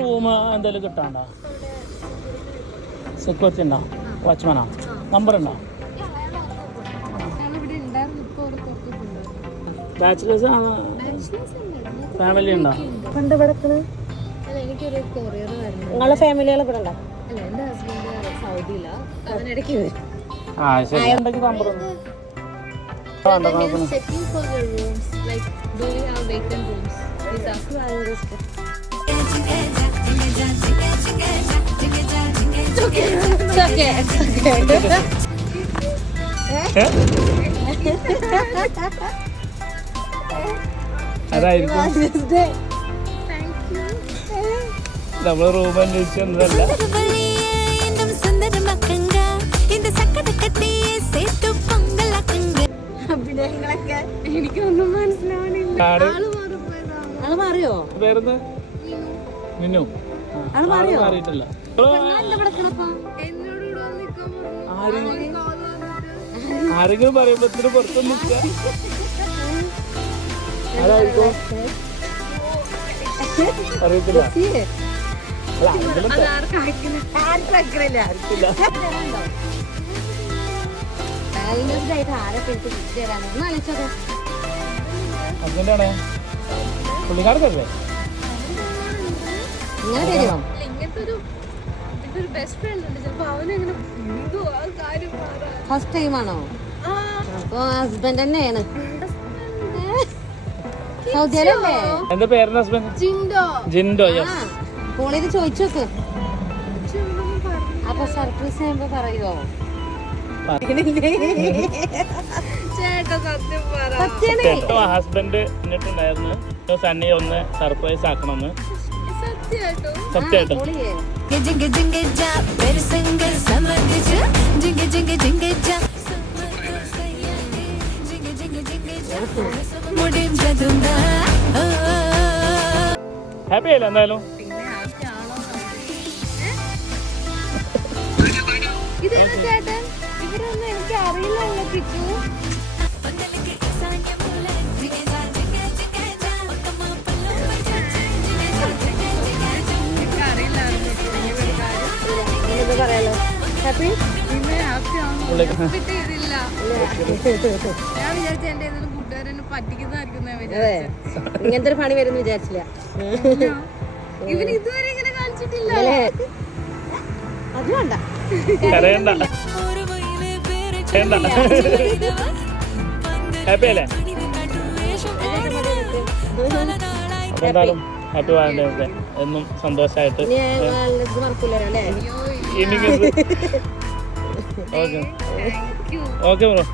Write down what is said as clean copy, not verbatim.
Room എന്തെങ്കിലും കിട്ടാണ്ടോ? Security ഉണ്ടോ? വാച്ച്മാനോ? Number ഉണ്ടോ? ബാച്ചിലേഴ്സ് ഫാമിലി ഉണ്ടോ? നിങ്ങളെ ഫാമിലികളെ ഇവിടെ ഉണ്ടോ? എന്റെ ഹസ്ബൻഡ് സൗദിയിലാണ്, അതിനിടയ്ക്ക് വരും. നമ്പർ ഉണ്ട്. Checking for the rooms, like do we have vacant rooms? Please ask. It's okay. അതായിരിക്കും നമ്മള് റൂം അന്വേഷിച്ചതല്ല. എനിക്കൊന്നും മനസ്സിലാവണില്ല. ആള് മാറിയോ? പേരെന്താ? മിന്നു. മാറിയിട്ടില്ല. ആരെങ്കിലും പറയുമ്പോ പുറത്തൊന്നും അറിയത്തില്ല. ഹസ്ബൻഡാണ് പുള്ളിക്കാർക്കല്ലേ? ഫസ്റ്റ് ടൈം ആണോ? അപ്പൊ ഹസ്ബൻഡ് തന്നെയാണ്. സൗദിയിലല്ലേ? എന്താ പേരെന്താ ഹസ്ബൻഡ്? ജിൻഡോ. കോളേജ് ചോദിച്ചു നോക്ക്. അപ്പൊ സർപ്രൈസ് ചെയ്യുമ്പോ പറയുവോ? ഹസ്ബൻഡ് എന്നിട്ടുണ്ടായിരുന്നു സണ്ണി ഒന്ന് സർപ്രൈസ് ആക്കണമെന്ന്. സത്യമായിട്ടും ഹാപ്പി ആയില്ല എന്തായാലും. ചേട്ടൻ ഇവരൊന്നും എനിക്ക് അറിയില്ലല്ലോ. കിട്ടു പറയാലോ. ഹാപ്പി ഇതില്ല. ഞാൻ വിചാരിച്ച എന്റെ ഏതെങ്കിലും കൂട്ടുകാരനെ പറ്റിക്കുന്നതായിരിക്കും. ഇങ്ങനത്തെ ഒരു പണി വരുന്നു വിചാരിച്ചില്ല. ഇവന് ഇതുവരെ ഇങ്ങനെ കാണിച്ചിട്ടില്ല. അത് വേണ്ട. ഹാപ്പി അല്ലേ? എന്തായാലും ഹാപ്പി വാലന്റൈൻസ് ഡേ. എന്നും സന്തോഷമായിട്ട്. Okay bro.